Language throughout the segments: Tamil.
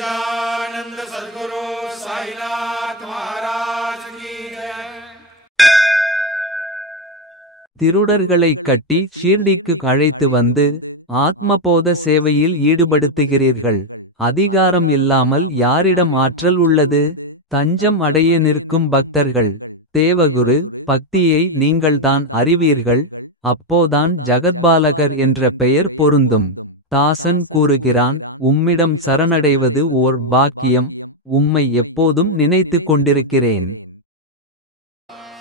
सच्चिदानंद सद्गुरु साईनाथ महाराज की जय। திருடர்களைக் கட்டி ஷீர்டிக்கு அழைத்து வந்து ஆத்மபோத சேவையில் ஈடுபடுத்துகிறீர்கள். அதிகாரம் இல்லாமல் யாரிடம் ஆற்றல் உள்ளது? தஞ்சம் அடைய நிற்கும் பக்தர்கள். தேவகுரு பக்தியை நீங்கள்தான் அறிவீர்கள். அப்போதான் ஜகத்பாலகர் என்ற பெயர் பொருந்தும். தாசன் கூறுகிறான், உம்மிடம் சரணடைவது ஓர் பாக்கியம். உம்மை எப்போதும் நினைத்துக் கொண்டிருக்கிறேன்.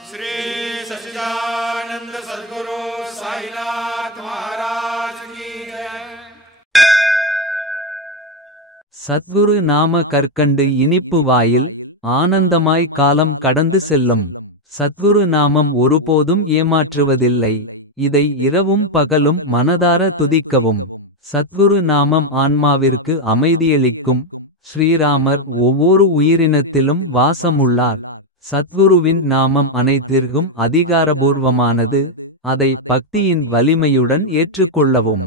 श्री सच्चिदानंद सद्गुरु साईनाथ महाराज की जय। சத்குரு நாம கற்கண்டு இனிப்பு வாயில் ஆனந்தமாய் காலம் கடந்து செல்லும். சத்குரு நாமம் ஒருபோதும் ஏமாற்றுவதில்லை. இதை இரவும் பகலும் மனதார துதிக்கவும். சத்குரு நாமம் ஆன்மாவிற்கு அமைதியளிக்கும். ஸ்ரீராமர் ஒவ்வொரு உயிரினத்திலும் வாசமுள்ளார். சத்குருவின் நாமம் அனைத்திற்கும் அதிகாரபூர்வமானது. அதை பக்தியின் வலிமையுடன் ஏற்றுக்கொள்ளவும்.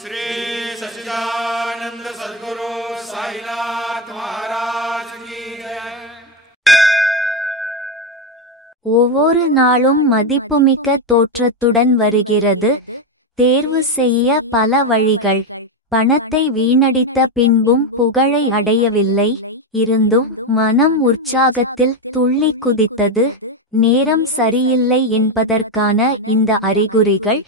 श्री सच्चिदानंद सद्गुरु साईनाथ महाराज की जय। ஒவ்வொரு நாளும் மதிப்புமிக்க தோற்றத்துடன் வருகிறது. தேர்வு செய்ய பல வழிகள். பணத்தை வீணடித்த பின்பும் புகழை அடையவில்லை. இருந்தும் மனம் உற்சாகத்தில் துள்ளி குதித்தது. நேரம் சரியில்லை என்பதற்கான இந்த அறிகுறிகள்.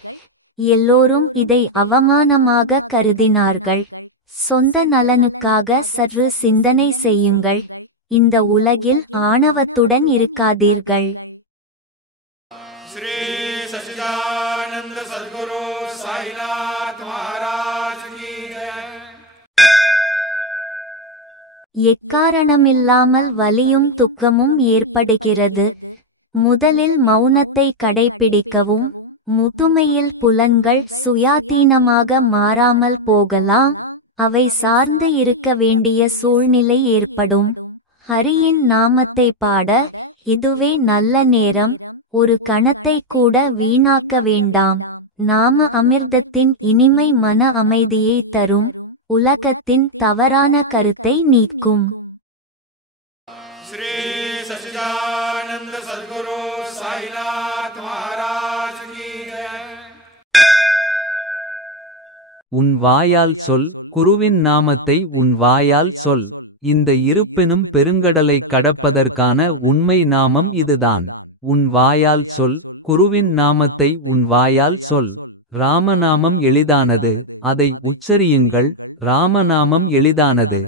எல்லோரும் இதை அவமானமாக கருதினார்கள். சொந்த நலனுக்காக சற்று சிந்தனை செய்யுங்கள். இந்த உலகில் ஆணவத்துடன் இருக்காதீர்கள். श्री सच्चिदानंद सद्गुरु साईनाथ महाराज की जय। எக்காரணமில்லாமல் வலியும் துக்கமும் ஏற்படுகிறது. முதலில் மௌனத்தை கடைப்பிடிக்கவும். முதுமையில் புலன்கள் சுயாதீனமாக மாறாமல் போகலாம். அவை சார்ந்து இருக்க வேண்டிய சூழ்நிலை ஏற்படும். ஹரியின் நாமத்தை பாட இதுவே நல்ல நேரம். ஒரு கணத்தை கூட வீணாக்க வேண்டாம். நாம அமிர்தத்தின் இனிமை மன அமைதியை தரும். உலகத்தின் தவறான கருத்தை நீக்கும். श्री सच्चिदानंद सद्गुरु साईनाथ महाराज की जय। உன் வாயால் சொல். குருவின் நாமத்தை உன் வாயால் சொல். இந்த இருப்பினும் பெருங்கடலை கடப்பதற்கான உண்மை நாமம் இதுதான். உன் வாயால் சொல். குருவின் நாமத்தை உன் வாயால் சொல். ராமநாமம் எளிதானது. அதை உச்சரியுங்கள். ராமநாமம் எளிதானது.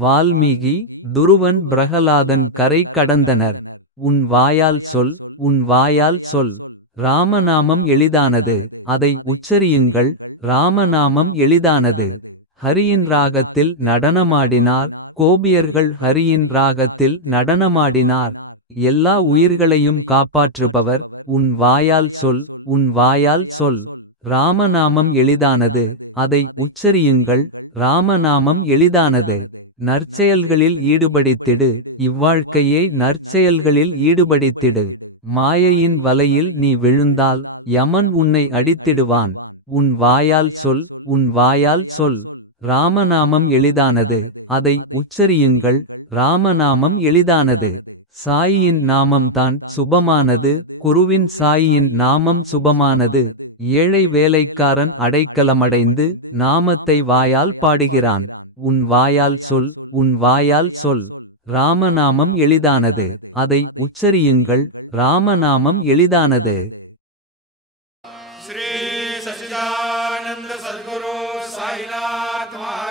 வால்மீகி துருவன் பிரகலாதன் கரை கடந்தனர். உன் வாயால் சொல். உன் வாயால் சொல். ராமநாமம் எளிதானது. அதை உச்சரியுங்கள். ராமநாமம் எளிதானது. ஹரியின் ராகத்தில் நடனமாடினார். கோபியர்கள் ஹரியின் ராகத்தில் நடனமாடினார். எல்லா உயிர்களையும் காப்பாற்றுபவர். உன் வாயால் சொல். உன் வாயால் சொல். ராமநாமம் எளிதானது. அதை உச்சரியுங்கள். ராமநாமம் எளிதானது. நற்செயல்களில் ஈடுபடுத்திடு. இவ்வாழ்க்கையை நற்செயல்களில் ஈடுபடுத்திடு. மாயையின் வலையில் நீ விழுந்தால் யமன் உன்னை அடித்திடுவான். உன் வாயால் சொல். உன் வாயால் சொல். ராமநாமம் எளிதானது. அதை உச்சரியுங்கள். ராமநாமம் எளிதானது. சாயியின் நாமம்தான் சுபமானது. குருவின் சாயியின் நாமம் சுபமானது. ஏழை வேலைக்காரன் அடைக்கலமடைந்து நாமத்தை வாயால் பாடுகிறான். உன் வாயால் சொல். உன் வாயால் சொல். ராமநாமம் எளிதானது. அதை உச்சரியுங்கள். ராமநாமம் எளிதானது. श्री सच्चिदानंद सद्गुरु साईनाथ महाराज